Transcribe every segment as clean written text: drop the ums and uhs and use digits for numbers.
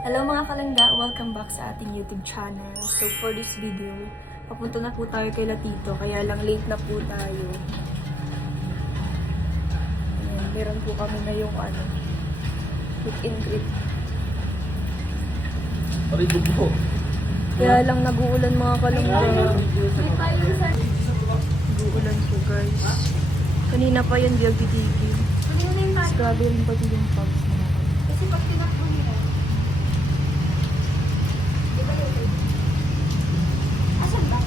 Hello mga kalangga! Welcome back sa ating YouTube channel. So for this video, papunta na po tayo kay Latito, kaya lang late na po tayo. Ayan, meron po kami ngayong meet and greet. Paribog po. Kaya lang nag-uulan mga kalangga. Nag-uulan po guys. Kanina pa yan, vlog titigil. Mas grabe rin pati yung pubs mga kalangga. Kasi pag tinakbo nila, iba yun. Asan ba?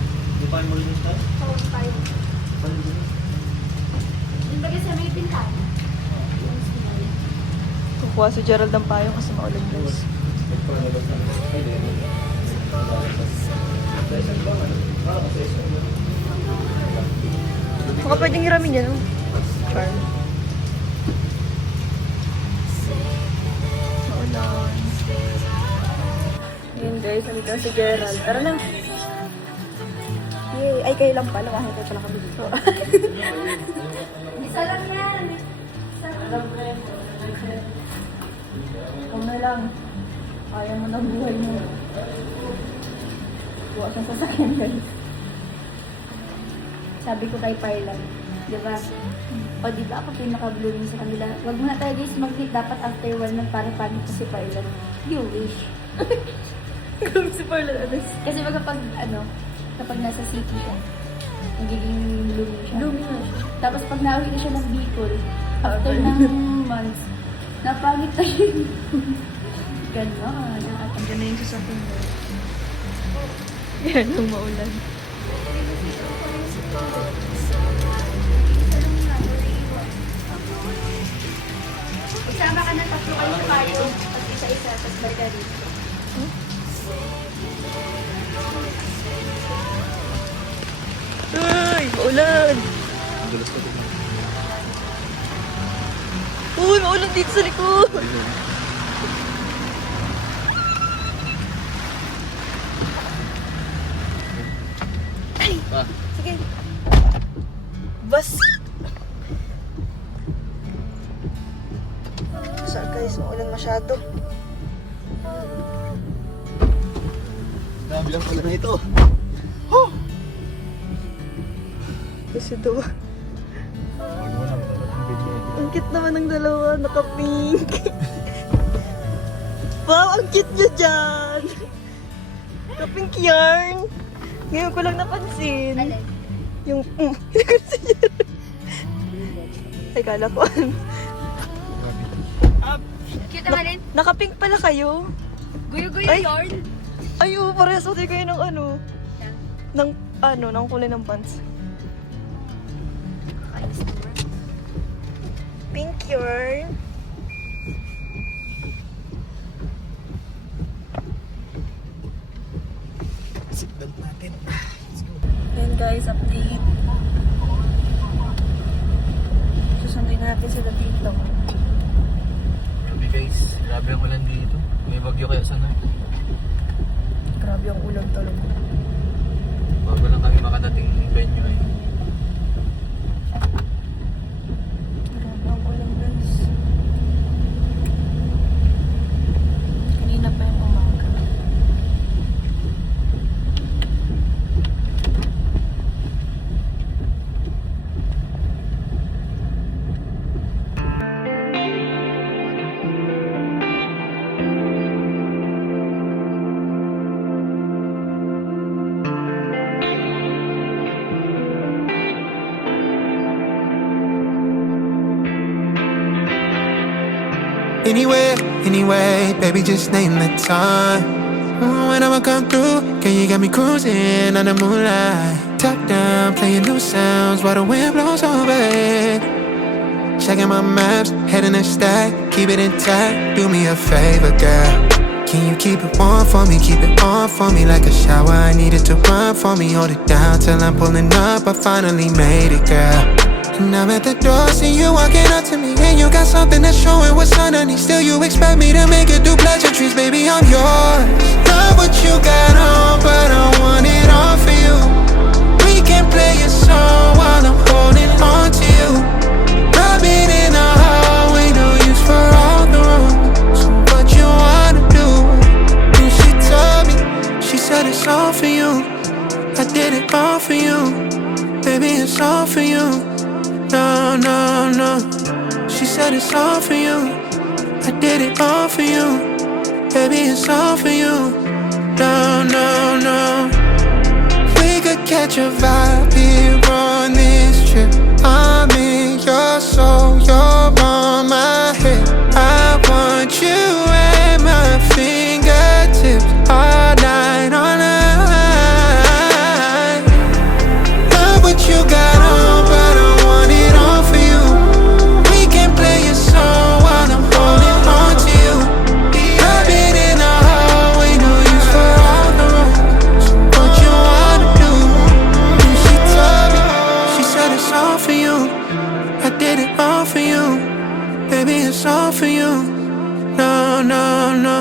Di pa mo rin yung style? Saan tayo? Yung bagay sa may pintan. Kukuha si Gerald ng payo kasi maulan guys. Baka pwedeng hiramin yan, oh. Charm. Maulan. Ayun guys, nandito na si Gerald. Tara na. Yay! Ay, kayo lang pala. Mahal kayo pala kami dito. Isa lang yan. Huwag na lang. Kaya mo ng buhay mo. Buwa siyang sasakyan guys. Sabi ko kay Parlan, di ba? O di ba ako pinaka-blooming sa kanila? Wag muna tayo guys mag-meet. Dapat after 1 month para pangit si Parlan. You wish. Kung si Parlan, Kasi baga kapag nasa city siya, nagiging blooming siya. blooming na siya. Tapos pag nauwi na siya ng Bicol, after ng months, napangit na siya. Ganon. Ang ganda yung sasakyan guys. Yan, yung maulan. Isama ka na tatlo kayo sa payo. Tapos isa-isa, tapos balik dito. Uy, maulan! Uy, maulan dito sa likod! Ay! Sige. Bas! Saan guys, maulan masyado. Dami lang pala na ito. Kasi daw. Ang cute naman ng dalawa, naka-pink. Wow, ang cute nyo dyan! Naka-pink yarn. Ngayon ko lang napansin. Alay. Yung, ay, kala ko. Cute naman din. Naka-pink pala kayo. Guyo-guyo Ay. yarn. Ay, parehas natin kayo ng ng kulay ng pants. Pink yarn. Seatbelt natin. Yan guys, update. Susundin natin sila dito. Grabe guys, grabe ang ulan dito. May bagyo kaya sana. Grabe ang ulan talaga. Bago lang kami makadating venue eh. Grabe ang ulan guys. Kanina pa yung umaga. Anywhere, anyway, baby, just name the time. When I'ma come through, can you get me cruising under moonlight? Top down, playing new sounds while the wind blows over it. Checking my maps, heading a stack, keep it intact. Do me a favor, girl. Can you keep it warm for me, keep it on for me like a shower? I need it to run for me, hold it down till I'm pulling up. I finally made it, girl. And I'm at the door, see you walking up to me, and you got something that's showing what's underneath. Still you expect me to make it do pleasantries, baby, I'm yours. Love what you got on, but I want it all for you. We can play a song while I'm holding on to you. Rubbing in the hallway, no use for all the room. So what you wanna do? said it's all for you. I did it all for you. Baby, it's all for you. No, no, no. We could catch a vibe here on this trip. I'm in your soul, you're on my head. I want you at my fingertips all night, all night. Love what you got on, but I want it all for you. We can play a song while I'm holding on to you. I've been in the hallway, no use for all the roads. What you wanna do? And she told me, she said it's all for you. I did it all for you. Baby, it's all for you. No, no, no.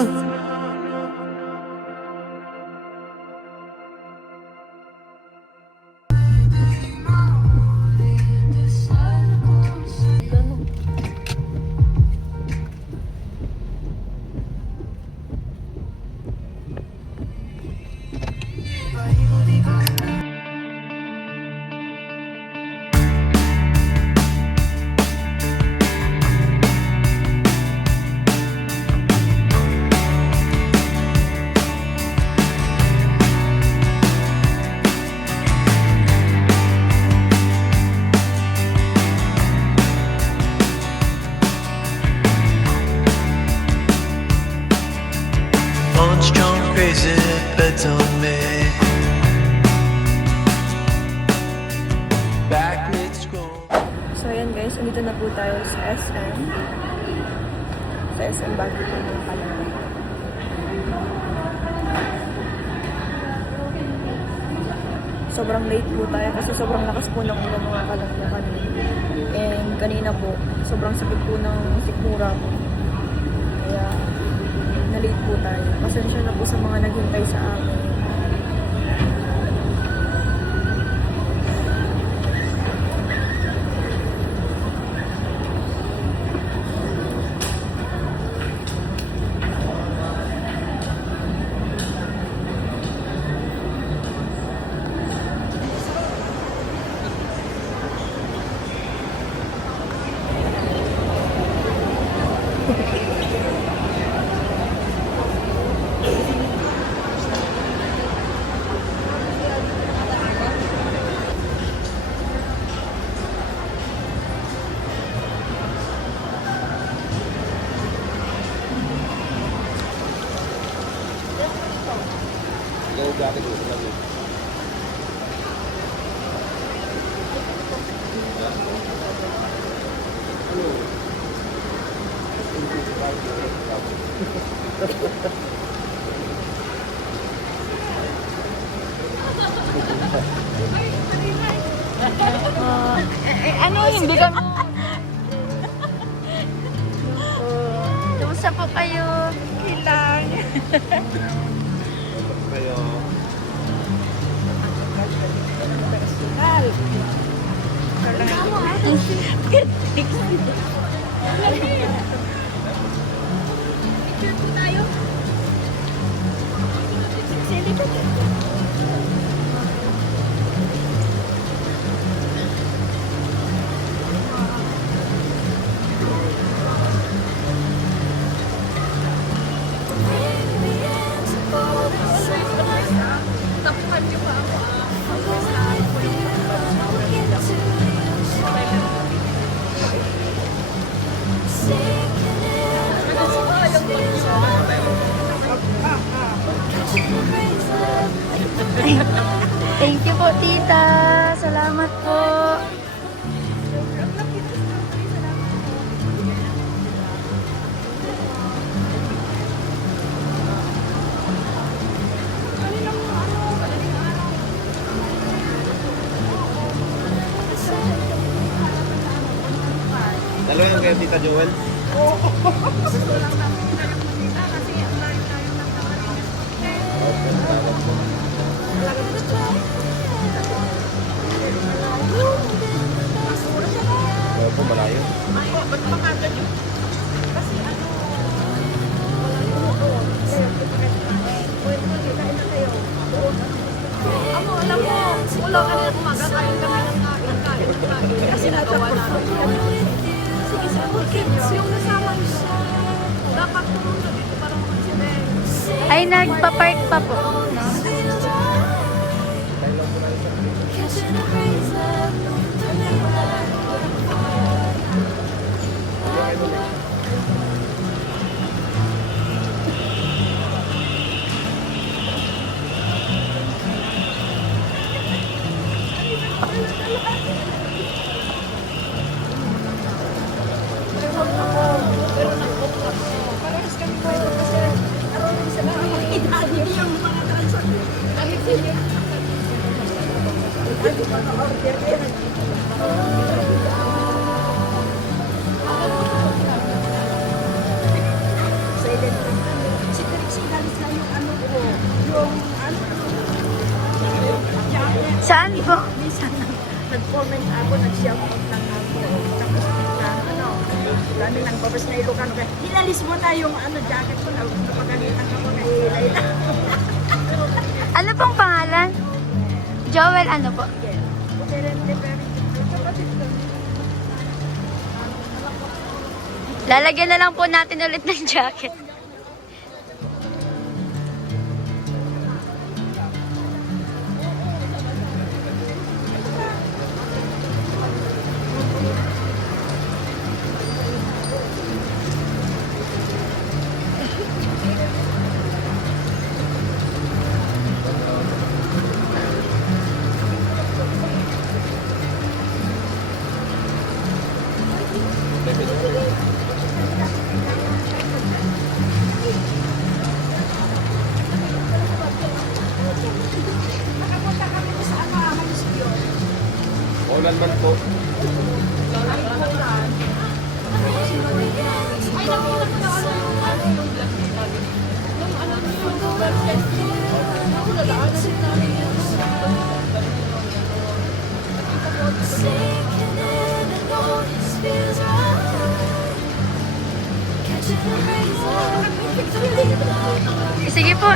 Launch jump crazy bets on me. Back mid school. So ayan guys, andito na po tayo sa SM. Sa SM Baguio po ng Kalamba. Sobrang late po tayo kasi sobrang lakas po ng ulan mga Kalamba kanina. And kanina po, sobrang sakit po ng sikmura po. Kaya na-late po tayo. Pasensya na po sa mga naghintay sa amin. Ano, hindi kami... Kumusta po kayo? Kailang. Kayo. Personal. Picture po tayo. Selfie po. Thank you po, tita. Salamat po. Dalawa yan kayo, Tita Joel. Po, malayo. Alam mo, mula kanina umaga, kain kami ng kain. Kasi nagawa namin. Sige, sa May nagpa-park pa po. Saan po? Nag-comment ako, nag-shout out lang ako. Tapos dami nang babas na Ilocano. Kaya hinalis mo na yung jacket ko. Napagalitan ako na Layla. Ano pong pangalan? Joel, ano po? Lalagyan na lang po natin ulit ng jacket. Ulan man po. Sige po.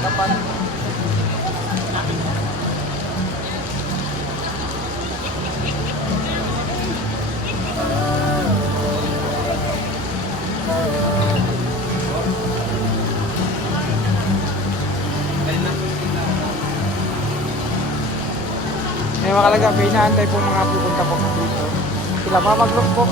Tapat. May mga kalaga, may inaantay po mga pupunta po dito. Sila mamag-look po.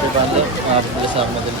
Diba ito? Bilis ako madali.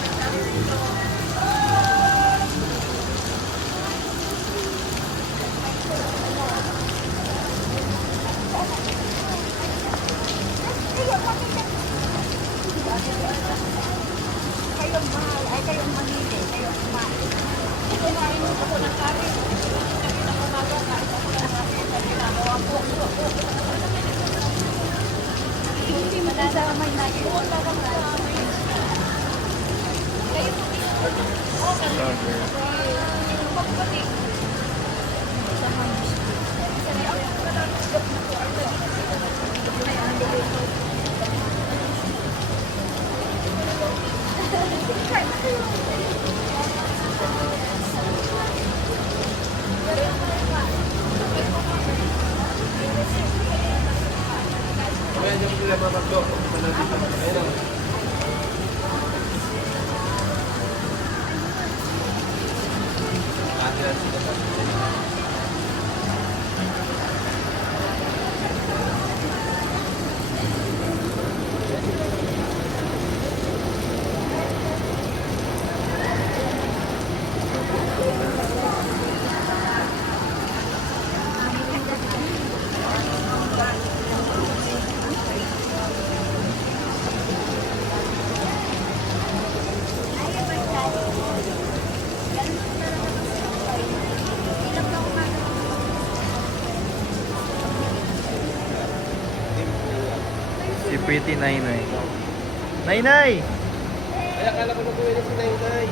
Si Pretty Nainay. Nainay! Ay, akala ko na si Nainay.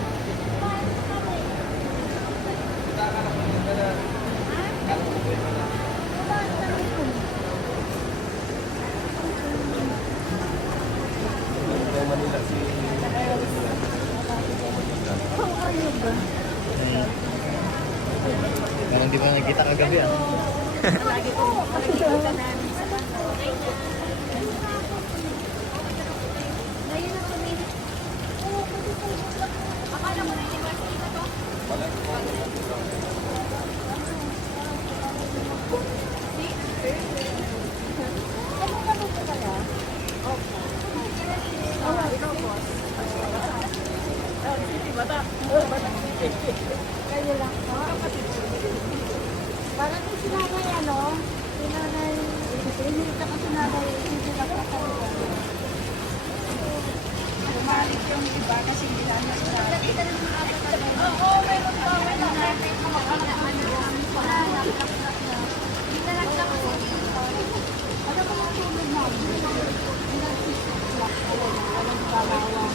Parang di ba nakita kagabi ah? Parang yung sinanay, ano? Sinanay, hinihita ko sinanay, hindi na kakaliwa. Bumalik yung iba kasi hindi namin sa... Oo, meron pa. Meron na. Pinalagtak ko dito. Ano ba yung tulog mo? Walang kalawa.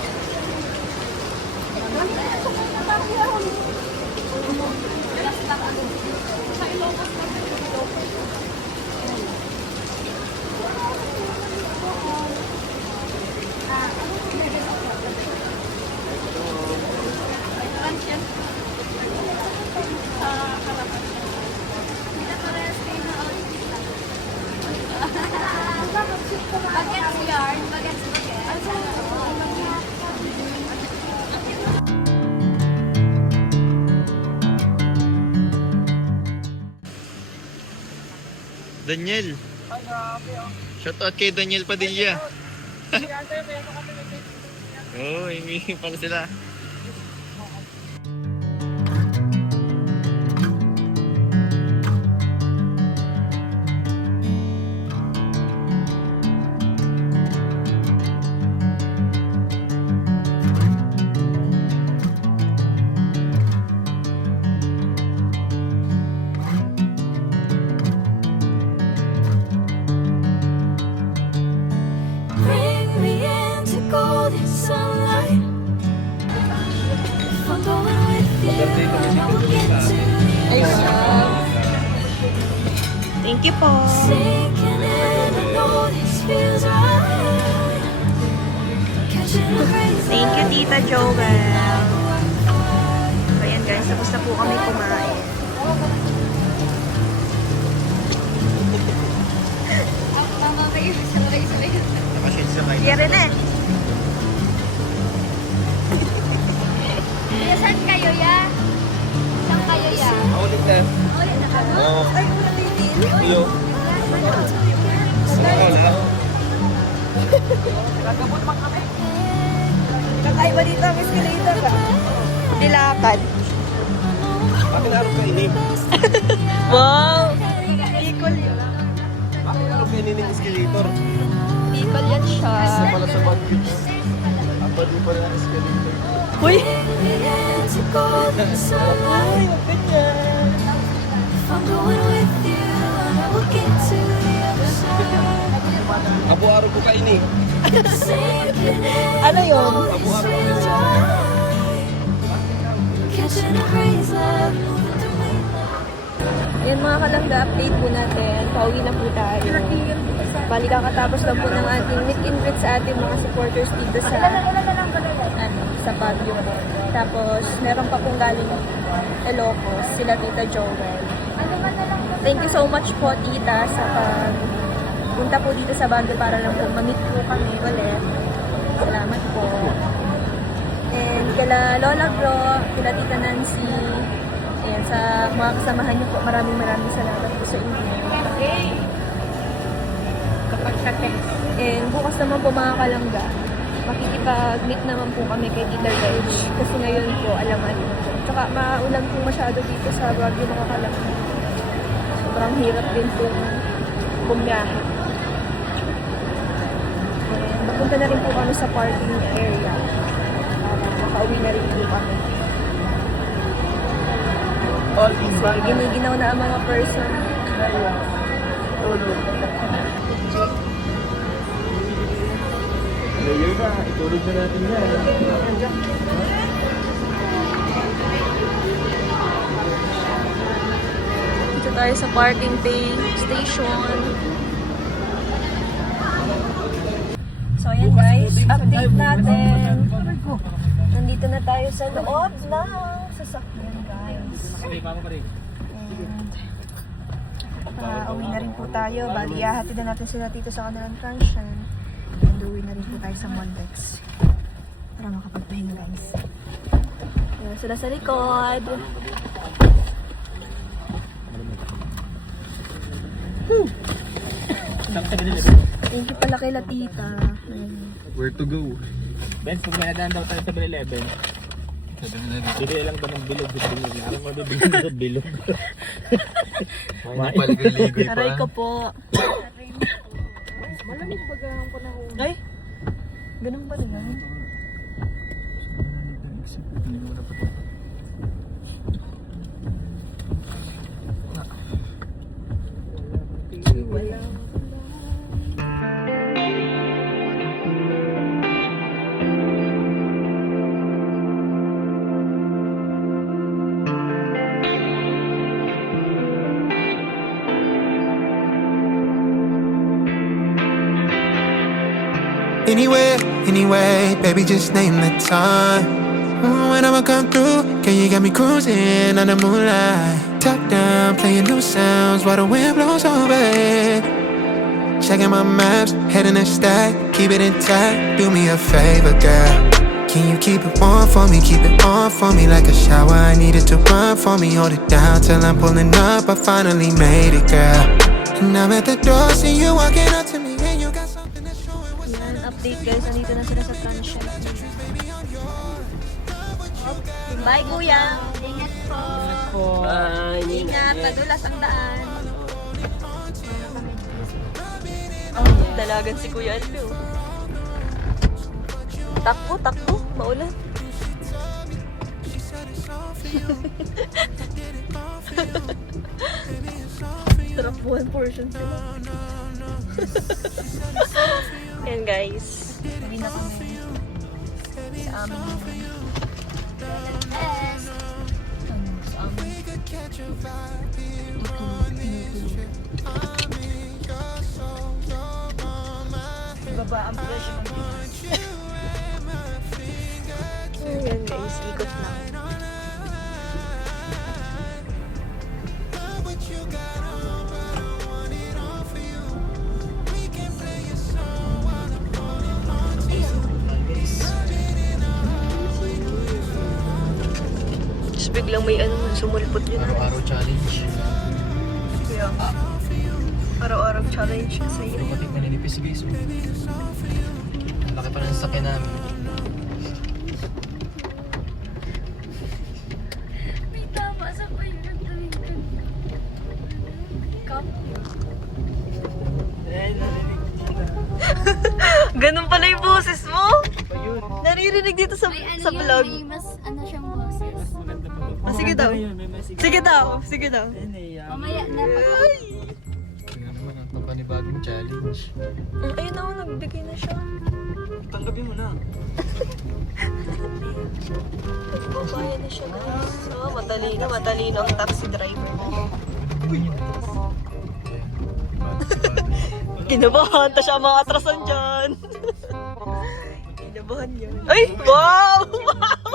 Bagets yarn, bagets. Daniel. Shout out kay Daniel Padilla. Oh, hindi pala sila. Bring me into golden sunlight. If I'm going with you, I will get to the end. Thank you po. Sinking in, I know this feels right. Catching a breeze. Thank you, Tita Joel. So, ayan guys, tapos na po kami kumain. Mama kayo, sabay-sabay. Nakashades na kayo. Sige rin eh. Saan kayo, ya? Saan kayo, ya? Maulit na. Ulit na kayo? Oo. Ay, ulit. Kakaiba dito ang escalator ka. Dilakad. Bakit araw ka ini? Wow! Bicol yun. Bakit araw ka ini ng escalator? Bicol yan siya. Pala sa Baguio. Apa di pala ng escalator? Uy! To golden sunlight. If I'm going with you, I will get to the other side. Abo araw ko ka ini. Sinking in Ano yun? feels right. Catching a breeze, love moving through me. Yan mga kalangga, update po natin. Pauwi na po tayo. Bali kakatapos lang po ng ating meet and greet sa ating mga supporters dito sa sa Baguio. Tapos meron pa pong galing Ilocos, sila Tita Joel. Thank you so much po tita sa punta po dito sa Baguio para lang po ma-meet po kami ulit. Salamat po. And kila Lola Bro, kila Tita Nancy, ayan, sa mga kasamahan niyo po, maraming salamat po sa inyo. And bukas naman po mga kalangga, makikipag-meet naman po kami kay Tita Reg. Kasi ngayon po, alaman po. Tsaka maulan po masyado dito sa Baguio mga kalangga. Sobrang hirap din po bumiyahe. And papunta na rin po kami sa parking area. Makauwi na rin po kami. So, giniginaw na ang mga person. Layer na, itulog na natin yan. Dito tayo sa parking bay station. So ayan guys, update natin. Nandito na tayo sa loob ng sasakyan guys. And uwi na rin po tayo. Bali, ihahatid na natin sila dito sa kanilang transyon. And uwi na rin po tayo sa Mondex. Para makapagpahinga guys. Ayan sila sa likod. Thank you pala kay Latita. Where to go? Ben, pag may nadaan daw tayo sa 7-Eleven, bili lang ba ng bilog? Araw mo bibili sa bilog. Paligoy-ligoy Aray ko po. Ay! Ganun ba nila? Wala. Anyway, baby, just name the time. When I'ma come through, can you got me cruising on the moonlight? Top down, playing new sounds while the wind blows over it. Checking my maps, heading a stack, keep it intact. Do me a favor, girl. Can you keep it warm for me, keep it on for me like a shower? I needed to run for me, hold it down till I'm pulling up. I finally made it, girl. And I'm at the door, see you walking up to me, and you got something that's showing what's Yan, update guys. Nandito na sila sa transyon. Bye, kuya. Ingat po. Ingat. Madulas ang daan. Oh, dalagan si Kuya Alvio. Takbo. Maulan. Sarap one portion sila. Yan guys. Sabi na kami sa aming baba ang presyo. Ayan guys, ikot lang. Tapos biglang may ano, sumulpot yun. Araw-araw challenge. Kaya challenge sa'yo. Matik na ninipis guys. Ang laki pa ng sasakyan namin. May tama sa pa yung nagtalingan. Cup. Ganun pala yung boses mo? Naririnig dito sa, May ano sa yun, vlog. may mas ano siyang boses. Ah, sige daw. Sige daw. Sige daw. Mamaya na pag... Tingnan naman ang panibagong challenge. Ayun na, nagbigay na siya. Tanggapin mo na. Nagbabayad na siya guys. Oh, matalino ang taxi driver. Kinabahan ta siya mga atrasan dyan. Kinabahan yan. Ay! Wow! Wow!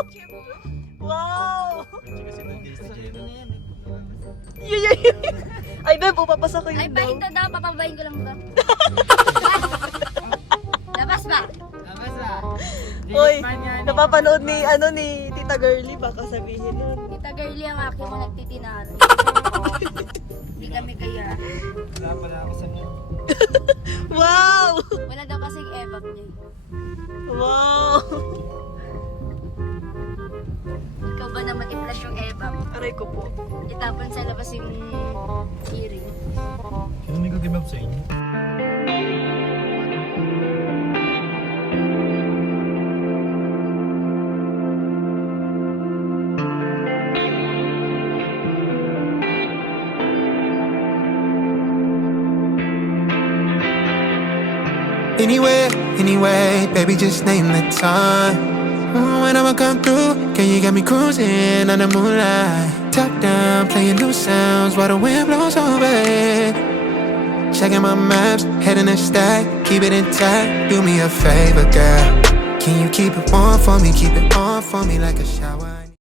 Wow! Yay! Ay, Beb, papasa ko Ay, yun bahin daw. to daw, papabahin ko lang to. Labas ba? Uy, napapanood ni Tita Girly, baka sabihin yun. Tita Girlie ang aking mo nagtitinalo. Hindi kami kaya. Wala pala ako sa mga. Wow! Wala daw kasing evap niya. Wow! Ikaw ba naman i-flash yung evap? Aray ko po. Itapon sa labas yung earring. Sino may give up sa inyo? Anyway, baby, just name the time. When I'ma come through, girl, you got me cruising on the moonlight. Top down, playing new sounds while the wind blows over it. Checking my maps, heading to stack, keep it intact. Do me a favor, girl. Can you keep it warm for me, keep it on for me like a shower?